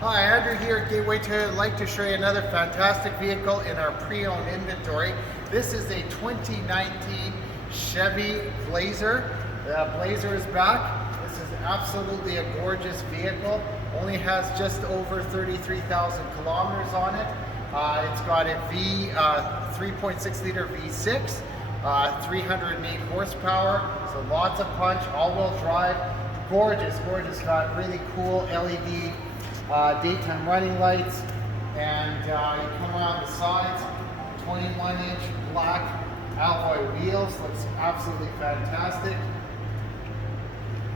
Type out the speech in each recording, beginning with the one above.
Hi, Andrew here at Gateway Toyota. I'd like to show you another fantastic vehicle in our pre-owned inventory. This is a 2019 Chevy Blazer. The Blazer is back. This is absolutely a gorgeous vehicle. Only has just over 33,000 kilometers on it. It's got a 3.6 liter V6, 308 horsepower, so lots of punch, all-wheel drive. Gorgeous, got really cool LED daytime running lights, and you come around the sides, 21-inch black alloy wheels, looks absolutely fantastic.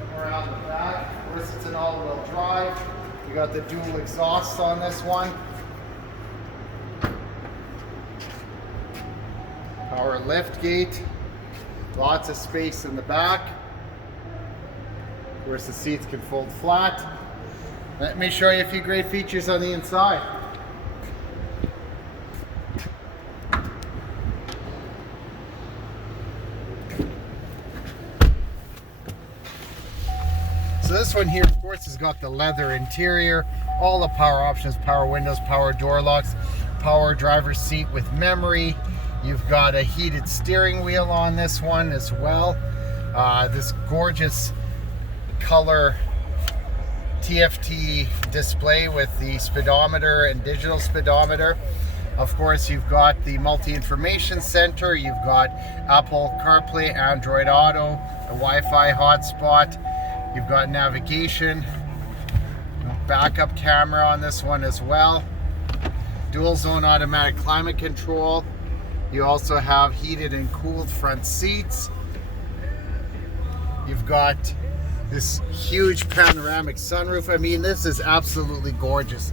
Come around the back, of course it's an all-wheel drive. You got the dual exhausts on this one. Power lift gate, lots of space in the back. Of course the seats can fold flat. Let me show you a few great features on the inside. So this one here, of course, has got the leather interior, all the power options, power windows, power door locks, power driver's seat with memory. You've got a heated steering wheel on this one as well. This gorgeous color TFT display with the speedometer and digital speedometer. Of course, you've got the multi-information center, you've got Apple CarPlay, Android Auto, a Wi-Fi hotspot, you've got navigation, backup camera on this one as well, dual zone automatic climate control. You also have heated and cooled front seats. You've got this huge panoramic sunroof. I mean, this is absolutely gorgeous.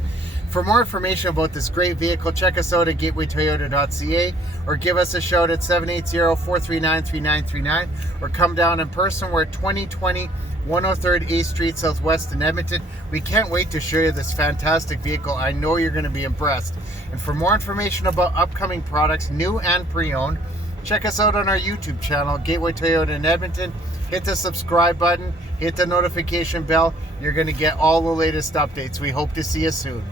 For more information about this great vehicle, check us out at gatewaytoyota.ca or give us a shout at 780-439-3939 or come down in person. We're at 2020 103rd A Street Southwest in Edmonton. We can't wait to show you this fantastic vehicle. I know you're going to be impressed. And for more information about upcoming products, new and pre-owned, check us out on our YouTube channel, Gateway Toyota in Edmonton. Hit the subscribe button, hit the notification bell. You're going to get all the latest updates. We hope to see you soon.